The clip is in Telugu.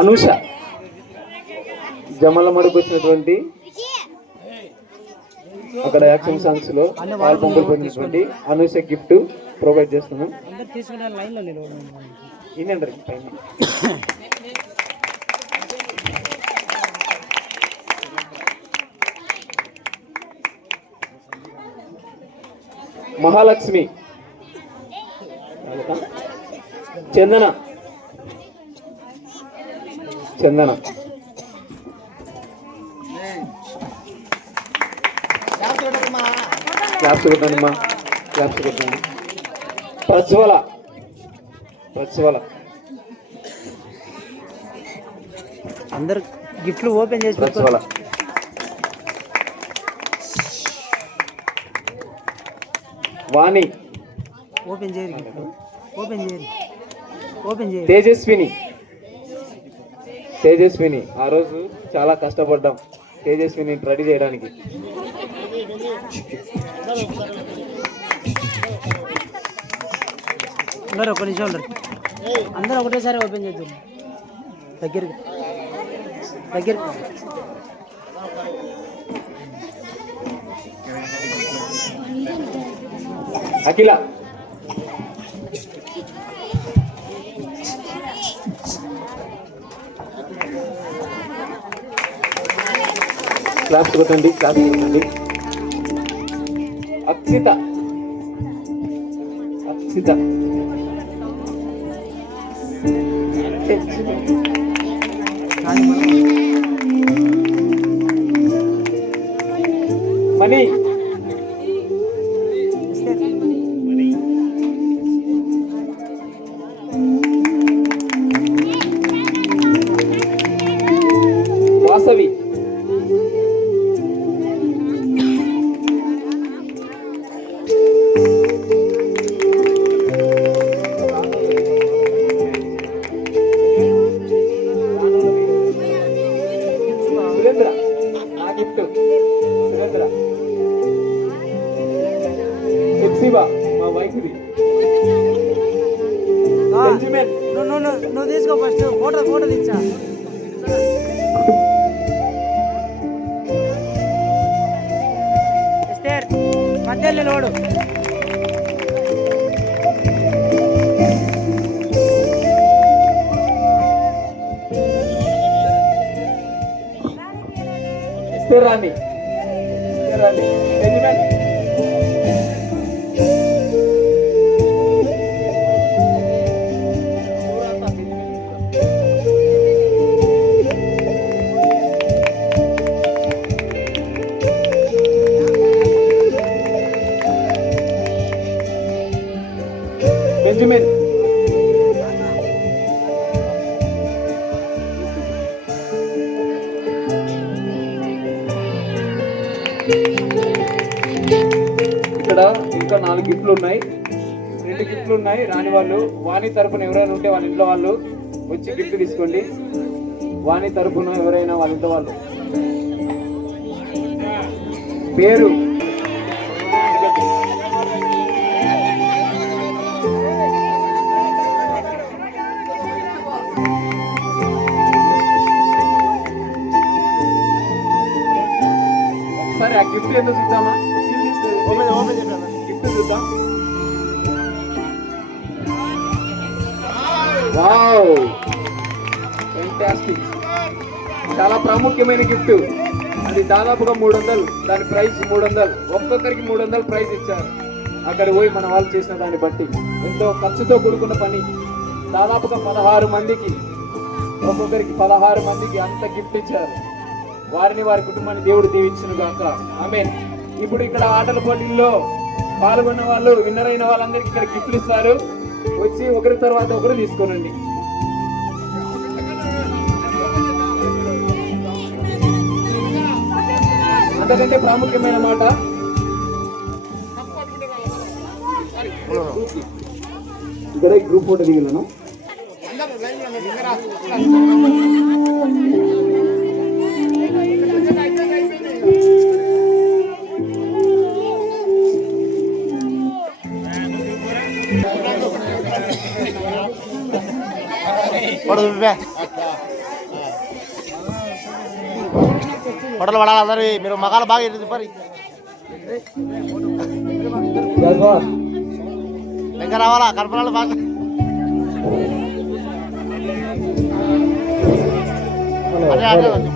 అనూష జమల మడుపు వచ్చినటువంటి అక్కడ యాక్షన్ సాంగ్స్ లో పాల్పొంగులు పొందినటువంటి అనూష గిఫ్ట్ ప్రొవైడ్ చేస్తున్నాం. మహాలక్ష్మి చందన చందన క్లాప్స్ కొట్టండిమ్మా, క్లాప్స్ కొట్టండి. ప్రజ్వల ప్రజ్వల అందరు గిఫ్ట్లు ఓపెన్ చేసి ప్రజ్వల. వాణి ఓపెన్ చేయరు, ఓపెన్ చేయరు, ఓపెన్ చేయరు. తేజస్విని తేజస్విని ఆ రోజు చాలా కష్టపడ్డాం తేజస్విని రెడీ చేయడానికి. అందరూ ఒక నిమిషం ఉండరు, అందరూ ఒకటేసారి ఓపెన్ చేద్దాం. దగ్గరికి దగ్గరికి అఖిల క్లాప్స్ కొట్టండి, క్లాప్స్ కొట్టండి. అక్షిత అక్షిత మనీ వాసవి సురేంద్ర నా గిఫ్ట్ సురేంద్ర. ఎక్సిబా మా వైఫ్ది. బెంజమిన్ నువ్వు తీసుకో ఫస్ట్, ఫోటో ఫోటో తెచ్చా. మధ్యలో లోడు రాణి రాణి బెంజమిన్. బెంజమిన్ ఇక్కడ ఇంకా 4 గిఫ్ట్లు ఉన్నాయి, 2 గిఫ్ట్లు ఉన్నాయి. రాని వాళ్ళు వాణి తరపున ఎవరైనా ఉంటే వాళ్ళ ఇంట్లో వాళ్ళు వచ్చి గిఫ్ట్ తీసుకోండి. వాణి తరపున ఎవరైనా వాళ్ళ ఇంట్లో వాళ్ళు పేరు ఒకసారి ఆ గిఫ్ట్ ఏందో చూద్దామా? గిఫ్ట్ చూద్దాం. వావ్ ఫెంటాస్టిక్, చాలా ప్రాముఖ్యమైన గిఫ్ట్. అది దాదాపుగా 300, దాని ప్రైస్ 300, ఒక్కొక్కరికి 300 ప్రైజ్ ఇచ్చారు. అక్కడ పోయి మన వాళ్ళు చేసిన దాన్ని బట్టి ఎంతో ఖర్చుతో కూడుకున్న పని. దాదాపుగా 16 మందికి, ఒక్కొక్కరికి 16 మందికి అంత గిఫ్ట్ ఇచ్చారు. వారిని వారి కుటుంబాన్ని దేవుడు దీవించును గాక. ఆమేన్. ఇప్పుడు ఇక్కడ ఆటల పోటీల్లో పాల్గొన్న వాళ్ళు, విన్నర్ అయిన వాళ్ళందరికీ ఇక్కడ గిఫ్ట్లు ఇస్తారు. వచ్చి ఒకరి తర్వాత ఒకరు తీసుకోనండి. అంతకంటే ప్రాముఖ్యమైన మాట, ఇక్కడ గ్రూప్ ఫోటో దిగలను. ఫోటోలు పడాలి అందరు మీరు మగాలు బాగా చెప్పారు దగ్గర రావాలా కనపడాలి బాగా అదే అదే